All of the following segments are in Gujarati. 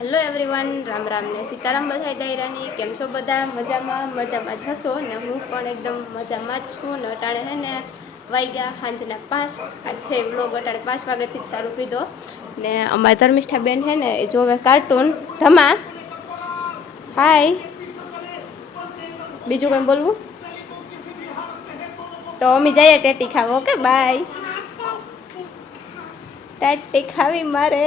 હેલો એવરીવન, રામ રામ ને સીતારામ બધાય દાયરાની કેમ છો બધા? મજામાં જ હશો ને? હું પણ એકદમ મજામાં જ છું ને. અટાણે હે ને વાગ્યા સાંજના 5 આ છે વ્લોગ અટાણે 5 વાગ્યાથી જ ચાલુ કીધો ને. અમારી ધર્મિષ્ઠા બેન હે ને એ જોવે કાર્ટૂન ધમા. હાય, બીજું કંઈ બોલવું? તો અમે જઈએ ટેટી ખાવા. Okay bye. ટેટી ખાવી મારે.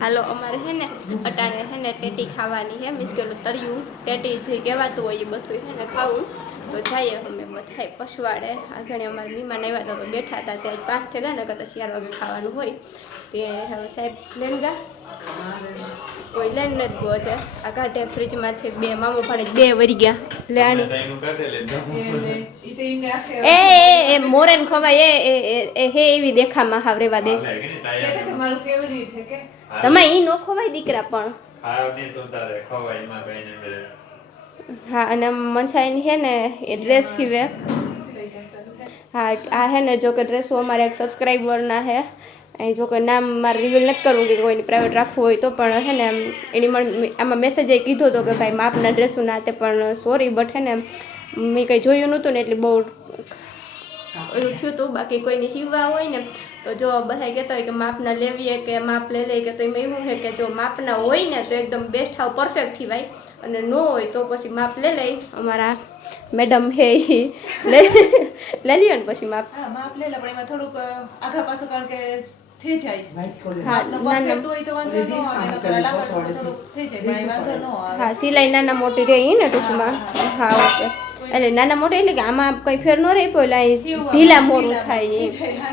હાલો, અમારે હે ને અટાણે હે ને ટેટી ખાવાની હે. મીન્સ કે તર્યું ટેટી જે કહેવાતું હોય એ બધું હે ને ખાવું. તો જઈએ અમે બધાય પછવાડે. આગળ અમારા મહેમાન આવ્યા હતા તો બેઠા હતા. ત્યાં 5 થઈ ગયા ને કરતાં 4 વાગે ખાવાનું હોય તે હવે સાહેબ લઈને ગયા. કોઈ લઈને નથી ગયો છે. આ કાઢે ફ્રીજમાંથી 2 મામું ભાડે 2 વરી ગયા. લે આની એ મોરેન ખવાય એ હે એવી દેખામાં હાવ રેવા દે. તમે ઈ નો ખવાય દીકરા પણ. હા, અને મંછાઈને હે ને એ ડ્રેસ સીવે. હા, આ હે ને જો કે ડ્રેસો અમારે એક સબસ્ક્રાઈબરના હે. અહીં જો કે નામ મારે રિવીલ નથી કરવું કે કોઈને પ્રાઇવેટ રાખવું હોય તો, પણ હે ને એની આમાં મેસેજ એ કીધો હતો કે ભાઈ માપના ડ્રેસો ના તે, પણ સોરી બટ હે ને મેં કંઈ જોયું નહોતું ને એટલે બહુ ઓલું થયું હતું. બાકી કોઈની હીવા હોય ને તો જો બધા કહેતા હોય કે માપના લેવીએ કે માપ લઈ લઈએ, કે તો એમાં એવું છે કે જો માપના હોય ને તો એકદમ બેસ્ટ હાવ પરફેક્ટ થીવાય, અને ન હોય તો પછી માપ લઈ લઈ. અમારા મેડમ હે એ લઈ લ્યો ને પછી માપ લઈ લે, પણ એમાં થોડુંક આઘા પાછું કારણ કે થઈ જાય. હા, હા, સિલાઈ નાના મોટી રહી ને ટૂંકમાં. હા, ઓકે. એટલે નાના મોટા એટલે કે આમાં કંઈ ફેર ન રહી પેલા ઢીલા મોરું થાય.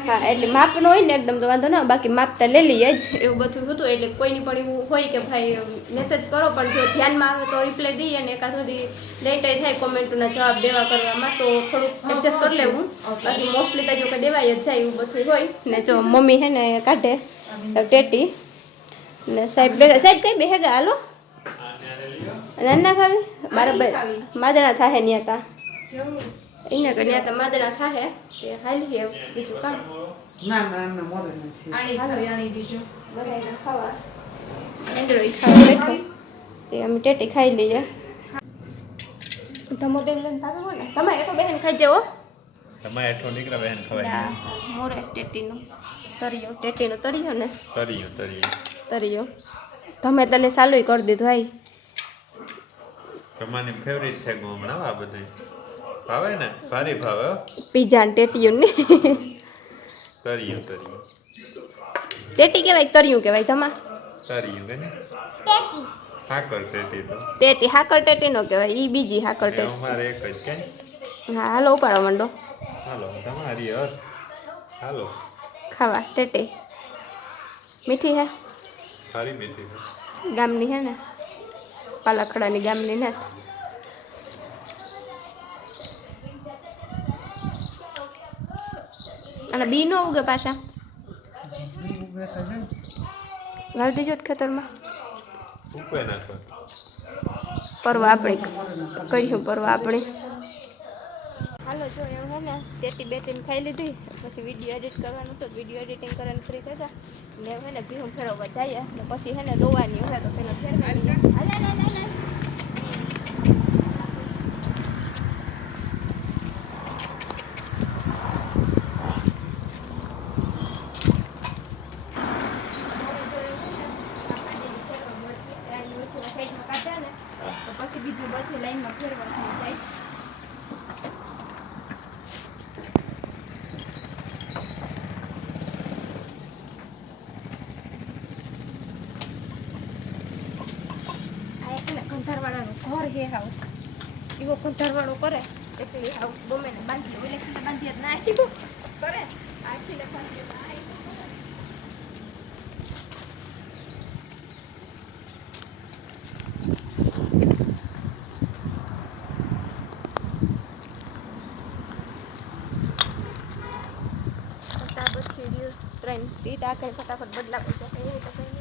હા, એટલે માપ ન હોય ને એકદમ તો વાંધો ના. બાકી માપતા લઈ લઈએ જ એવું બધું હતું. એટલે કોઈની પણ એવું હોય કે ભાઈ મેસેજ કરો, પણ જો ધ્યાનમાં આવે તો રિપ્લાય દઈએ, અને એકાદ સુધી લેટાઈ થાય કોમેન્ટના જવાબ દેવા કરવામાં તો થોડુંક એડજસ્ટ કરી લેવું. બાકી મોસ્ટલી તો જો કે દેવાય જ જાય એવું બધું હોય ને. જો મમ્મી હે ને કાઢે ટેટી ને સાહેબ કઈ બેહેગા હાલો નાના ખાવી બરાબર માદણા થાહે ન્યા તા એને કે ન્યા તા માદણા થાહે તે હાલી હે. બીજું કામ ખાવા તે અમે ટેટી ખાઈ લઈએ. ધમો તેલ લઈને તારે હોય ને તમારે એટો બહેન ખાઈ જાઓ. તમારે એઠો નીકળે બહેન ખવાય મોરે ટેટીનું તરિયો ને તરિયો તમે તને ચાલુ કરી દીધું. ભાઈ તમારી ફેવરિટ છે હમણાં આ બધું ભાવે ને ભારી ભાવે પીઝા ને ટેટીયું ને તરિયું ટેટી કહેવાય તરિયું કહેવાય. ધમા તરિયું કે ને હાકર ટેટી તો ટેટી હાકર ટેટી નો કહેવાય, ઈ બીજી હાકર ટેટી. અમારે એક જ કે હા, હાલો ઉપાડો મંડો. હાલો તમારી હાલો ખાવા ટેટી મીઠી હે સારી મીઠી છે ગામની હે ને પાલાખડાની ગામની ને. અને બી નો ઉગે પાછા વાવી દીજો ખેતરમાં. ઉપર નાખો પરવા આપણી કર્યું પરવા આપણી. હાલો જો એવું હે ને ટેટી બેટીને ખાઈ લીધી. પછી વિડીયો એડિટ કરવાનું તો વિડીયો એડિટિંગ કરીને ફ્રી થતા ને હે ને ભીહું ફેરવવા જઈએ ને પછી હે ને દોવાની હોય તો પેલા ફેરવાઈ પછી બીજું બધી લાઈનમાં ફેરવાનું જાય. કંધારવાળાનું ઘર હે હાવ એવો કંધારવાળો કરે એટલે હાવ ગમે ને બાંધી ઓલે ખીલે બાંધી જ ના આવ્યું કરે આ ખીલે બાંધી ના આવ્યું. પછી ટ્રેન સીટ આ કઈ ફટાફટ બદલા પડશે એવું તો કઈ